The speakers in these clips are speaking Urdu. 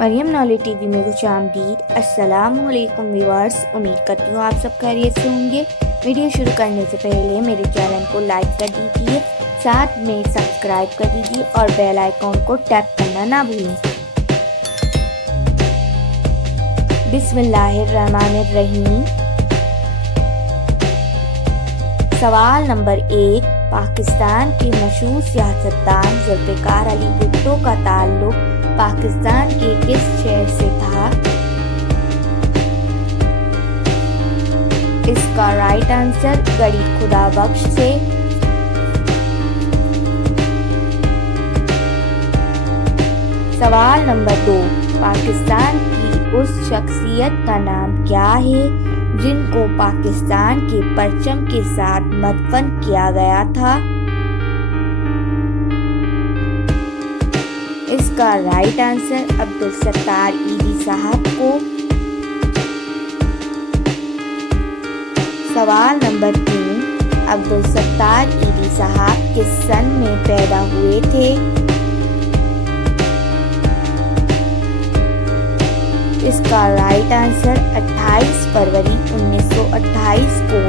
مریم نالے ٹی وی میں خوش آمدید۔ السلام علیکم ویورز، امید کرتی ہوں آپ سب خیریت سے ہوں گے۔ ویڈیو شروع کرنے سے پہلے میرے چینل کو لائک کر دیجیے، ساتھ میں سبسکرائب کر دیجیے اور بیل آئیکن کو ٹیپ کرنا نہ بھولیں۔ بسم اللہ الرحمن الرحیم۔ سوال نمبر 1، پاکستان کے مشہور سیاستدان ذوالفقار علی بھٹو کا تعلق پاکستان کے کس شہر سے تھا؟ اس کا رائٹ آنسر گڑھی خدا بخش سے۔ سوال نمبر 2، پاکستان کی اس شخصیت کا نام کیا ہے جن کو پاکستان کے پرچم کے ساتھ مدفن کیا گیا تھا؟ اس کا رائٹ آنسر عبدالستار ایدھی صاحب کو۔ سوال نمبر 3، عبدالستار ایدھی صاحب کس سن میں پیدا ہوئے تھے؟ اس کا رائٹ آنسر 28 فروری 1928 کو۔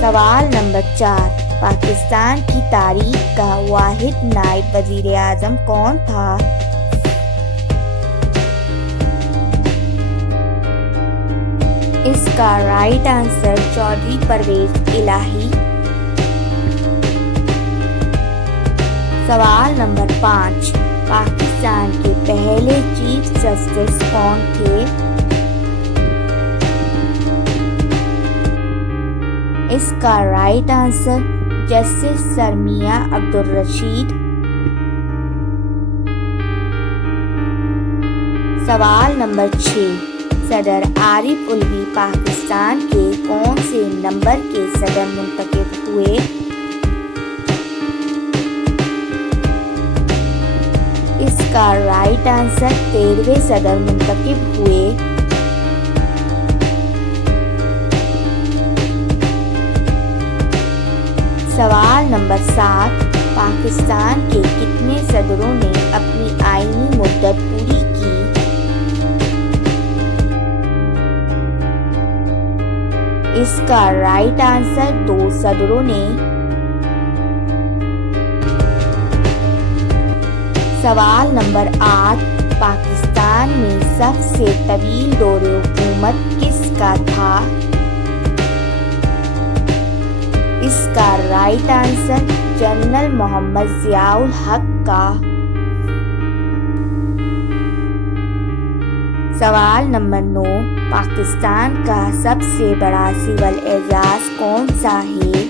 سوال نمبر 4، پاکستان کی تاریخ کا واحد نائب وزیر اعظم کون تھا؟ اس کا رائٹ آنسر چودھری پرویز الہی۔ سوال نمبر 5، پاکستان کے پہلے چیف جسٹس کون تھے؟ اس کا رائٹ آنسر جسٹس سر میاں عبدالرشید۔ سوال نمبر 6، صدر عارف الوی پاکستان کے کون سے نمبر کے صدر منتخب ہوئے؟ اس کا رائٹ آنسر 13ویں صدر منتخب ہوئے۔ سوال نمبر 7، پاکستان کے کتنے صدروں نے اپنی آئینی مدت پوری کی؟ اس کا رائٹ آنسر 2 صدروں نے۔ سوال نمبر 8، پاکستان میں سب سے طویل دور حکومت کس کا تھا؟ اس کا رائٹ آنسر جنرل محمد ضیاء الحق کا۔ سوال نمبر 9، پاکستان کا سب سے بڑا سول اعزاز کون سا ہے؟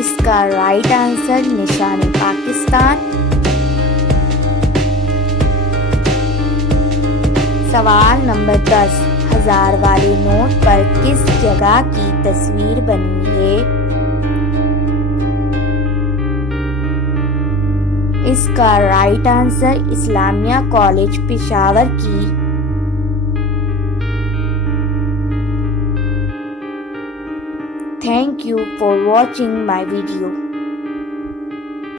اس کا رائٹ آنسر نشان پاکستان۔ سوال نمبر 10، 1000 والے نوٹ پر کس جگہ کی تصویر بنی ہے؟ اس کا رائٹ آنسر اسلامیہ کالج پشاور کی۔ Thank you for watching my video.